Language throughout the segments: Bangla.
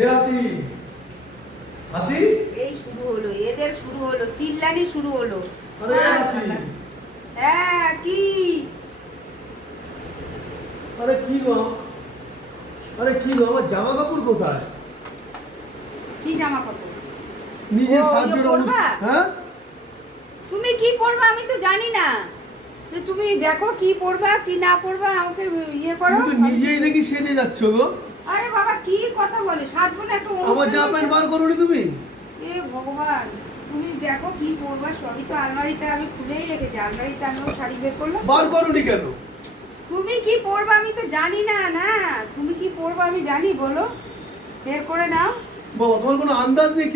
এ হাসি হাসি এই শুরু হলো, এদের শুরু হলো, চিল্লানি শুরু হলো। আরে হাসি হ্যাঁ কি? আরে কি গো, আরে কি গো, আমার জামা কাপড় কোথায়? কি জামা কাপড়? নিজে ও, সাজুর ইয়ে পরবা? হ্যাঁ তুমি কি পরবা আমি তো জানি না। যে তুমি দেখো কি পরবা কি না পরবা, আমাকে ইয়ে করো। তুমি তো নিজেই দেখি সেজে যাচ্ছ গো। আরে বাবা কি কথা বলে, সাজবো না একটু? আমার জামা প্যান্ট বার করোনি তুমি? এ ভগবান, তুমি দেখো কি পরবা, সবই তো আলমারিতে আমি খুলেই রেখেছি। আলমারিতে আমি শাড়ি বের করলাম। বার করোনি কেন? তুমি কি পরবা আমি তো জানি না। না তুমি কি পরবা আমি জানি, বলো বের করে নাও। বাবা তোমার কোনো আন্দাজ নেই?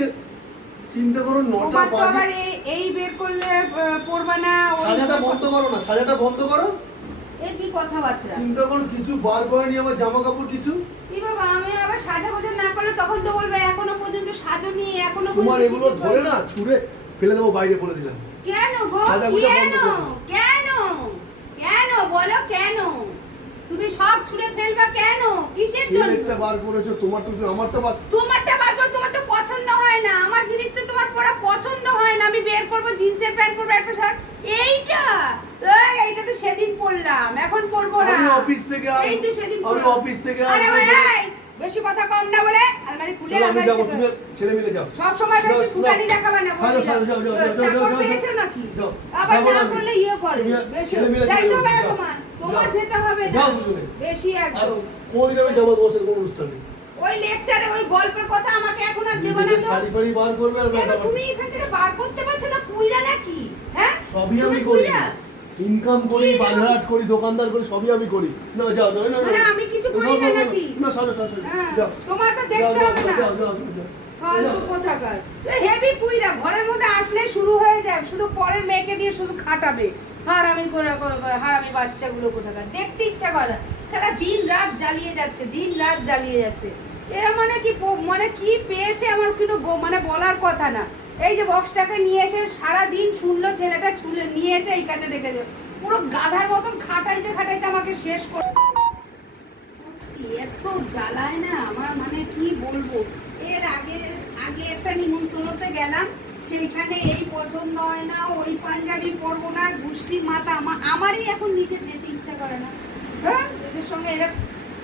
চিন্তা করো, 9টা তোমার তো আবার বাজে। এই বের করলে পরবা না। সাজাটা বন্ধ করো না, সাজাটা বন্ধ করো। এই কি কথাবার্তা? চিন্তা করো, কিছু বার করেনি আমার জামা কাপড় কিছু। কি বাবা, আমি আবার সাজা গোজা না করলে তখন তো বলবে এখনো পর্যন্ত সাজনি, এখনো তোমার পর্যন্ত এগুলো কিছু ধরে করো। না ছুঁড়ে ফেলে দেবো বাইরে, বলে দিলাম। কেন গো? সাজা গোজা কেন বন্ধ করো। কেন কেন বলো কেন? তুমি সব ছুঁড়ে ফেলবা কেন? কিসের জন্য? সিলেটটা বার করেছো, তোমার তো আমারটা বার। তোমারটা বার করো, তোমার তো পছন্দ হয় না। আমার জিনিস তো তোমার পরা পছন্দ হয় না। আমি বের করবো জিন্সের প্যান্ট পরবো, একটা শার্ট। এইটা এইটা তো সেদিন পরলাম, এখন পরবো না। আমি অফিস থেকে এই তো সেদিন আমি পরলাম। অফিস থেকে আরে আসবো। ভাই, এই, বেশি কথা কম না বলে আলমারি খুলে চলো, আমি আলমারি যাবো, থেকে- তুমি ছেলে মিলে যাও। সব সময় বেশি যাও, ফুটানি যাও। দেখাবে না, বলে যাও, দিলাম। যাও, যাও, যাও, চাকর যাও, পেয়েছো যাও। নাকি? যাও। আবার যাবো না না। করলে ইয়ে করে তুমি বেশি। ছেলে মিলে যাইতে যাও, হবে না যাও। তোমার, তোমার যাও। যেতে হবে না। যাও দুজনে। বেশি আর একদম। কোনদিন আমি যাবো তোমার সাথে কোনো অনুষ্ঠানে? ওই লেকচারে ওই গল্পের কথা আমাকে এখন আর দেবে না নিজেদের তো। শাড়ি ফাড়ি বার করবে আর কেন ব্যাস। তুমি এখান থেকে বার করতে পারছো না? কুইরা নাকি? হ্যাঁ সবই তুমি আমি করি, কুইরা? ইনকাম করি, কি বাজারহাট করি, দোকানদার করি, সবই আমি করি। না যাও, না না মানে আমি কিছু করি না নাকি? না, সাজো সাজো, হ্যাঁ, যাও। তোমার তো যাও, দেখতে যাও, হবে না। যাও, যাও, যাও। ফালতু কোথাকার। হেভি কুইরা ঘরের মধ্যে আসলে শুরু হয়ে যায়, শুধু পরের মেয়েকে দিয়ে শুধু খাটাবে। হারামি করে হারামি বাচ্চাগুলো কোথাকার, দেখতে ইচ্ছা করে। সারা দিন রাত জ্বালিয়ে যাচ্ছে, দিন রাত জ্বালিয়ে যাচ্ছে। এরা মানে কি মানে কি পেয়েছে আমার কিন্তু মানে বলার কথা না। এই যে বক্সটাকে নিয়ে এসে সারা দিন শুনলো, ছেলেটা ছুলে নিয়ে এসে এইখানে রেখে দেবে। পুরো গাধার মতন খাটাইতে খাটাইতে আমাকে শেষ করে এত জ্বালায় না আমার, মানে কি বলবো। এর আগে আগে একটা নিমন্ত্রণতে গেলাম, সেইখানে এই পছন্দ হয় না, ওই পাঞ্জাবি পরবো না, গুষ্টির মাথা। আমারই এখন নিজের যেতে ইচ্ছা করে না। হ্যাঁ, এদের সঙ্গে এরা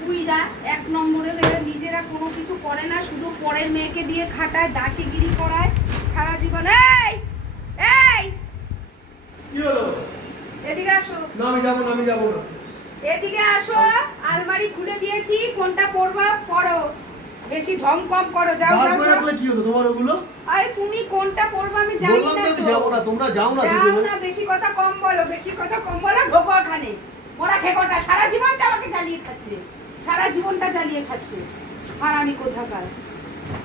কুইরা এক নম্বরের, এরা নিজেরা কোনো কিছু করে না, শুধু পরের মেয়েকে দিয়ে খাটায়, দাসীগিরি করায় সারা জীবন। এই এই কি হলো? এদিকে আসো, না আমি যাবো না, আমি যাবো না। এদিকে আসো। আলমারি খুলে দিয়েছি, কোনটা পরবা পরো, বেশি ঢং কম করো। যাও বার যাও করে যাও। রাখলে কি হতো তোমার ওগুলো? আরে তুমি কোনটা পরবা আমি জানি বললাম না তো আমি তো। যাবো না, তোমরা যাও না যাও দুজনে। না, বেশি কথা কম বলো, বেশি কথা কম বলো। ঢোকো ওখানে। মোরা খেকোটা সারা জীবনটা আমাকে জ্বালিয়ে খাচ্ছে, সারা জীবনটা জ্বালিয়ে খাচ্ছে। আর আমি কোথাকার।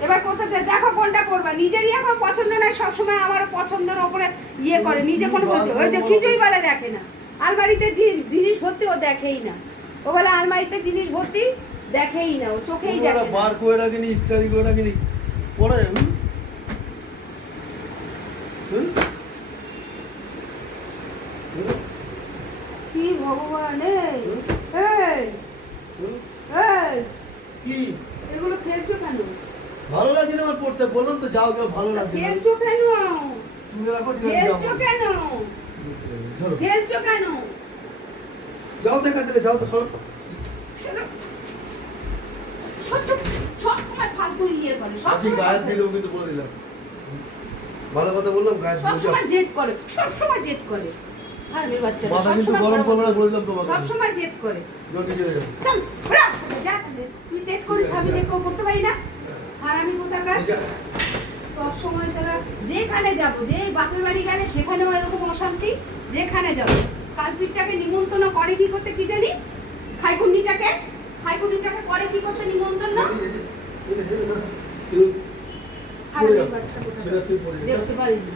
এবার কোথাতে দেখো কোনটা পরবা। নিজেরই এখন পছন্দ নয়, সবসময় আমারও পছন্দের ওপরে ইয়ে করে, নিজে কোনো বোঝে। ওই যে কিছুই বলে দেখে না। আলমারিতে জিনিস ভর্তি ও দেখেই না। ও বলে আলমারিতে জিনিস ভর্তি, দেখেই না, ও চোখেই তোমরা দেখে না। বার করে রাখিনি, ইস্তারি করে রাখিনি, পরে কি ভগবান! এই এই এই কি এগুলো ফেলছো কেন? ভালো লাগছে না আমার পড়তে, বললাম তো যাও যাও, ভালো লাগছে না। ফেলছো কেন? তুমি রাখো, ঠিক আছে ফেলছো যাও। কেন? ধরো। ফেলছো কেন? যাও তো এখান থেকে, যাও তো, সরো। সব সময় ফালতু ইয়ে করে, সব আজকে সময় গায়ের ফালতু। দিলেও কিন্তু বলে দিলাম, ভালো কথা বললাম, গায়ের সব দিলেও সময় জেদ করে, সব সময় জেদ করে। হারামির বাচ্চা মাথা কিন্তু গরম করবে না, বলে দিলাম তোমাকে। সব সময় জেদ করে। জলদি চলে যাও। চল ঘোরা, যা তুই তেজ করিস, আমি দেখো করতে পারি না। হারামি কোথাকার। যা। সব সময় সারা যেখানে যাব, যে বাপের বাড়ি গেলে সেখানেও এরকম অশান্তি। যেখানে যাব, কালপিঠটাকে নিমন্ত্রণ করে কি করতে কি জানি, খাইকুন্নিটাকে করে কি করতে নিমন্ত্রণ না। এই যে, এই যে, এই যে, না। হারামির বাচ্চা কোথাকার। ছেড়ে তুই পড়ে যা। দেখতে পারিনি।